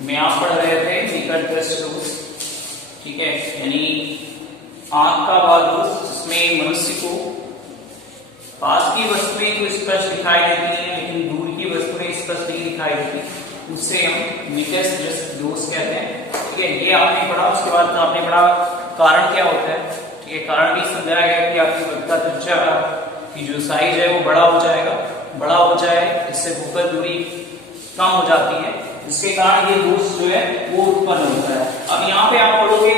में आप पढ़ रहे थे निकट दृष्टि दोष, ठीक है, यानी आंख का वह दोष जिसमें मनुष्य को पास की वस्तुएं तो स्पष्ट दिखाई देती हैं लेकिन दूर की वस्तुएं स्पष्ट नहीं दिखाई देती, उससे हम निकट दृष्टि दोष कहते हैं। ठीक है, ये आपने पढ़ा। उसके बाद आपने पढ़ा कारण क्या होता है। ठीक है, कारण भी समझाया गया कि आपकी वक्ता त्रिज्या की जो साइज है वो बड़ा हो जाएगा, बड़ा हो जाए, इससे फोकस दूरी कम हो जाती है, जिसके कारण ये दोष जो है वो उत्पन्न होता है। अब यहाँ पे आप पढ़ोगे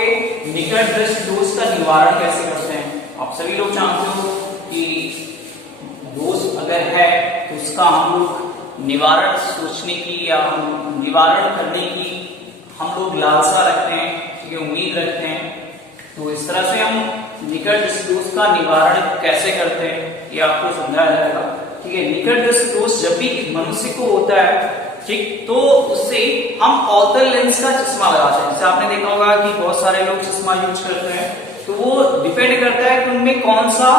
निकट दृष्टि दोष का निवारण कैसे करते हैं। आप सभी लोग जानते हो कि दोष अगर है तो उसका हम लोग निवारण सोचने की या निवारण करने की हम लोग लालसा रखते हैं, ठीक है, उम्मीद रखते हैं। तो इस तरह से हम निकट दृष्टि दोष का निवारण कैसे करते हैं ये आपको समझाया जाएगा। ठीक है, निकट दृष्टि दोष जब भी मनुष्य को होता है, ठीक, तो उससे हम अवतल लेंस का चश्मा लगाते हैं। जैसे आपने देखा होगा कि बहुत सारे लोग चश्मा यूज करते हैं, तो वो डिपेंड करता है कि उनमें कौन सा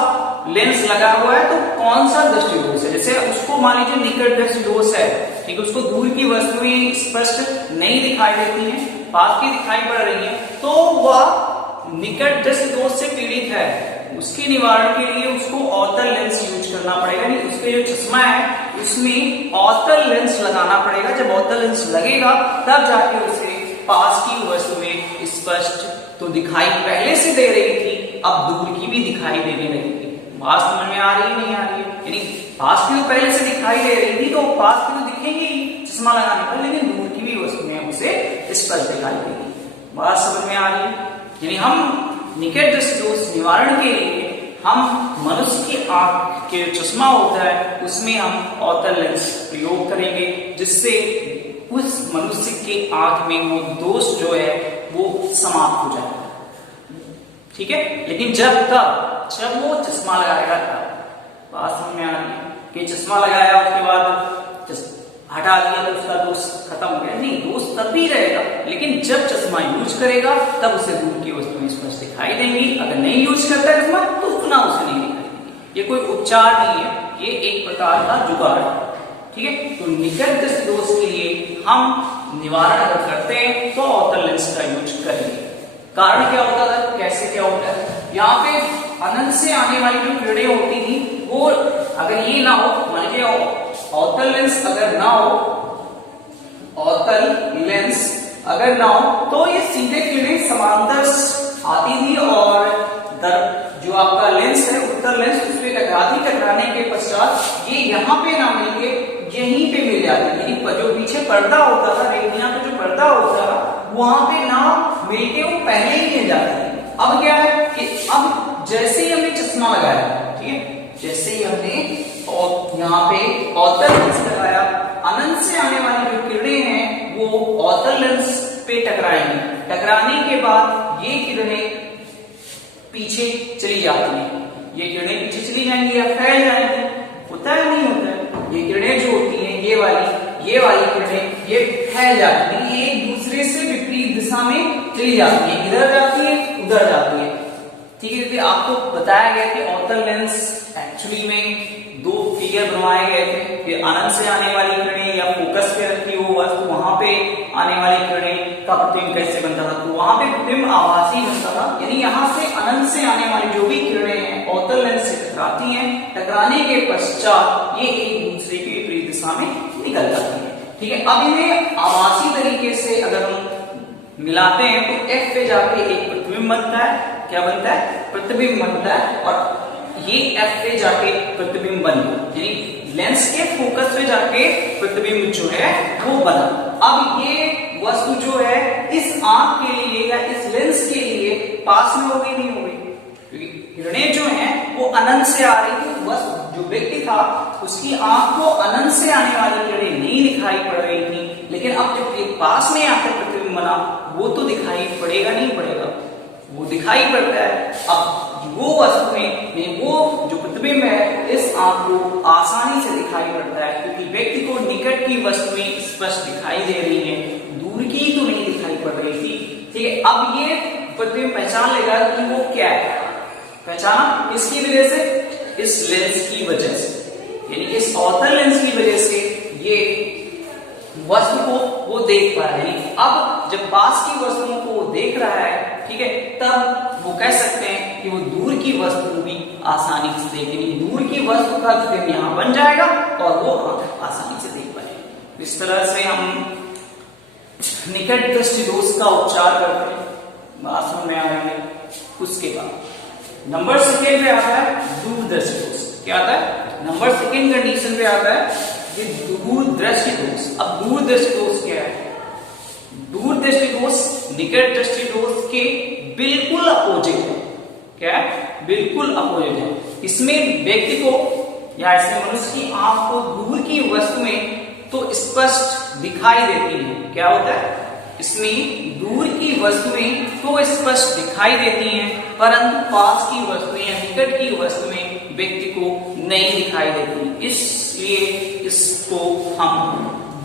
लेंस लगा हुआ है, तो कौन सा दृष्टि दोष है। जैसे उसको मान लीजिए निकट दृष्टि दोष है, ठीक है, उसको दूर की वस्तुएं स्पष्ट नहीं दिखाई देती हैं, पास की दिखाई पड़ रही है, तो वह निकट दृष्टि दोष से पीड़ित है। उसके निवारण के लिए उसको अवतल लेंस यूज करना पड़ेगा, यानी उसके जो चश्मा है उसमें अवतल लेंस लगाना पड़ेगा। जब अवतल लेंस लगेगा तब जाके उसे पास की वस्तुएं स्पष्ट तो दिखाई पहले से दे रही थी, अब दूर की भी दिखाई देने लगेगी। बात समझ में आ रही है नहीं आ रही है? यानी पास की पहले से दिखाई दे रही थी तो पास की तो दिखेगी ही चश्मा लगाने पर, लेकिन दूर की भी वस्तुएं उसे स्पष्ट दिखाई देगी। बात समझ में आ रही है? यानी हम निकट दृष्टि दोष निवारण के लिए हम मनुष्य की आंख के चश्मा होता है उसमें हम अवतल लेंस प्रयोग करेंगे, जिससे उस मनुष्य के आंख में वो दोष जो है वो समाप्त हो जाएगा। ठीक है, लेकिन जब वो चश्मा लगाएगा तब। बात समझ में आ रही है कि चश्मा लगाया उसके बाद हटा दिया तो उसका दोष खत्म हो गया? नहीं, दोष तब भी रहेगा, लेकिन जब चश्मा यूज करेगा तब उसे दूर की वस्तुएं स्पष्ट दिखाई देंगी। अगर नहीं यूज करता है चश्मा तो पुनः उसे नहीं दिखाई देंगी। ये कोई उपचार नहीं है, ये एक प्रकार का जुगाड़ है। ठीक है, तो निकट दृष्टि दोष के लिए हम निवारण अगर करते हैं तो अवतल लेंस का यूज करेंगे। कारण क्या होता था, कैसे क्या होता है, यहाँ पे अनंत से आने वाली जो किरणें होती थी वो अगर ये ना हो, मान लीजिए अवतल लेंस अगर ना हो, अवतल लेंस अगर ना हो तो ये सीधे किरणें समांतर आती थी और जो आपका लेंस है उत्तर लेंस उस पे टकराने के पश्चात ये यहाँ पे ना मिलके यहीं पे मिल जाती है। यानी जो पीछे पर्दा होता था, रेटिना पे जो पर्दा होता था वहां पे ना मिलके वो पहले ही मिल जाती है। अब क्या है कि अब जैसे ही हमने चश्मा लगाया, ठीक है, जैसे ही हमने और यहाँ पे अवतल लेंस लगाया, अनंत से आने वाली जो किरणें हैं वो अवतल लेंस पे टकराएंगी। टकराने के बाद ये किरणें पीछे चली जाती हैं। ये किरणें पीछे चली जाएंगी या फैल जाएंगी, होता है नहीं होता है? ये किरणें जो होती हैं ये वाली किरणें ये फैल जाती हैं, ये एक दूसरे से विपरीत दिशा में चली जाती है, इधर जाती है उधर जाती है। ठीक है, क्योंकि आपको बताया गया कि अवतल लेंस एक्चुअली में दो फिगर बनवाए गए थे कि अनंत से आने वाली किरणें या फोकस पे रखी हो वस्तु वहां पे आने वाली किरणें का प्रतिबिंब कैसे बनता था, तो वहां पे प्रतिबिंब आभासी बनता था। यानी यहाँ से अनंत से आने वाली जो भी किरणें हैं अवतल लेंस से टकराती हैं, टकराने के पश्चात ये एक दूसरे की विपरीत दिशा में निकल जाती है। ठीक है, अब इन्हें आभासी तरीके से अगर हम मिलाते हैं तो F पे जाके एक प्रतिबिंब बनता है। क्या बनता है? प्रतिबिंब बनता है, और ये F पे जाके प्रतिबिंब बना, यानी लेंस के फोकस पे जाके प्रतिबिंब जो है वो बना। अब ये वस्तु जो है इस आंख के लिए या इस लेंस के लिए पास में हो गई नहीं हो गई, क्योंकि किरणें जो हैं वो अनंत से आ रही थी। वस्तु जो व्यक्ति था उसकी आंख को अनंत से आने वाली किरणें नहीं दिखाई पड़ रही थी, लेकिन अब जब ये पास में आकर प्रतिबिंब बना वो तो दिखाई पड़ेगा नहीं पड़ेगा, वो दिखाई पड़ता है। अब वो वस्तुएं वो जो प्रतिबिंब है इस आंख को आसानी से दिखाई पड़ता है, क्योंकि व्यक्ति को निकट की वस्तुएं स्पष्ट दिखाई दे रही हैं, दूर की तो नहीं दिखाई पड़ रही थी। ठीक है, अब ये प्रतिबिंब पहचान लेगा कि वो क्या है। पहचाना किसकी वजह से? इस लेंस की वजह से, यानी इस अवतल लेंस की वजह से ये वस्तु को वो देख पा रहे हैं। अब जब पास की वस्तुओं को वो देख रहा है, ठीक है, तब वो कह सकते हैं कि वो दूर की वस्तु भी आसानी से देखेंगे। दूर की वस्तु का चित्र यहाँ बन जाएगा और वो आसानी से देख पाएंगे। इस तरह से हम निकट दृष्टि दोष का उपचार करते हैं, बात समझ में आएंगे। उसके बाद नंबर सेकेंड पे आता है दूर दृष्टि दोष। क्या आता है? नंबर सेकेंड कंडीशन पे आता है ये दूर दृष्टि दोष। अब दूर दृष्टि दोष क्या है? दूर दृष्टि दोष निकट दृष्टि दोष के बिल्कुल अपोजिट है। क्या है? बिल्कुल अपोजिट है। इसमें व्यक्ति को या ऐसे मनुष्य की आंख को दूर की वस्तुएं तो स्पष्ट दिखाई देती है। क्या होता है? इसमें दूर की वस्तुएं तो स्पष्ट दिखाई देती हैं, परंतु पास की वस्तुएं या निकट की वस्तुएं व्यक्ति को नहीं दिखाई देती। इसलिए इसको हम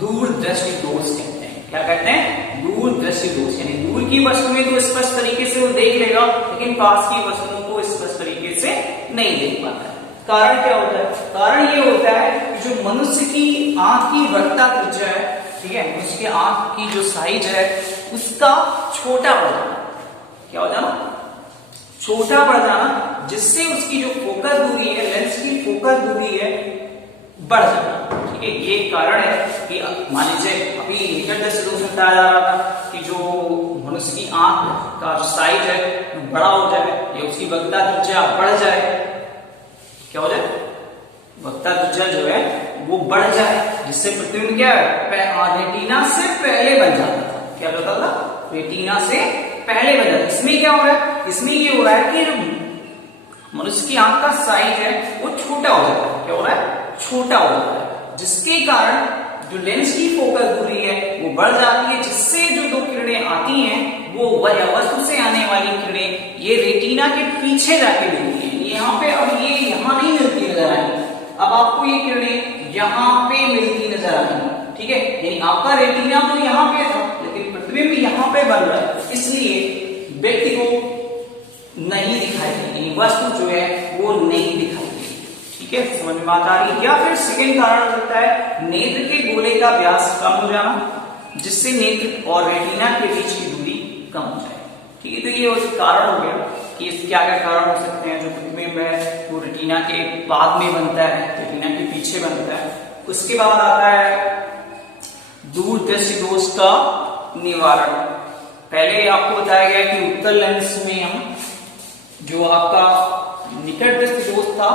दूर दृष्टि दोष कहते हैं। क्या कहते हैं? दूर दृष्टि दोष। यानी दूर की वस्तुएं तो स्पष्ट तरीके से वो देख लेगा, लेकिन पास की वस्तुओं को स्पष्ट तरीके से नहीं देख पाता है। कारण क्या होता है? कारण ये होता है कि जो मनुष्य की आंख की वक्रता त्रिज्या है, ठीक है, उसके आंख की जो साइज है उसका छोटा बढ़ जाना। क्या हो जाना? छोटा बढ़ जाना, जिससे उसकी जो फोकस दूरी है, लेंस की फोकस दूरी है, बढ़ जाना। ठीक है, ये कारण है कि मान लीजिए अभी निकट दृष्टि दोष में बताया जा रहा था कि जो मनुष्य की आंख का साइज है बड़ा हो जाए या उसकी वक्रता त्रिज्या बढ़ जाए। क्या हो जाए? वक्रता त्रिज्या जो है वो बढ़ जाए, जिससे प्रतिबिंब क्या है? रेटिना से पहले बन जाता था। क्या होता था? रेटिना से पहले बन जाता। इसमें क्या हो रहा है? इसमें ये हो रहा है कि मनुष्य की आंख का साइज है वो छोटा हो जाता है। क्या हो रहा है? छोटा हो जाता है, जिसके कारण जो लेंस की फोकस दूरी है वो बढ़ जाती है, जिससे जो दो किरणें आती हैं वो वह वस्तु से आने वाली किरणें ये रेटिना के पीछे जाके मिलती है। यहाँ पे अब ये यहाँ नहीं मिलती नजर आएंगी, अब आपको ये किरणें यहाँ पे मिलती नजर आएंगी। ठीक है, यानी आपका रेटिना तो यहाँ पे था, लेकिन प्रतिबिंब यहाँ पे बन रहा है, इसलिए व्यक्ति को नहीं दिखाई देगी, वस्तु जो है वो नहीं दिखाई देगी। ठीक है, समझ में बात आ रही है? या फिर सेकेंड कारण हो सकता है नेत्र के गोले का व्यास कम हो जाना, जिससे नेत्र और रेटिना के बीच की दूरी कम हो जाए। ठीक है, तो ये कारण हो गया कि क्या क्या कारण हो सकते हैं। जो प्रतिबिंब है वो रेटिना के बाद में बनता है, रेटिना के पीछे बनता है। उसके बाद आता है दूर दृष्टि दोष का निवारण। पहले आपको बताया गया कि उत्तल लेंस में हम जो आपका निकट दृष्टि दोष था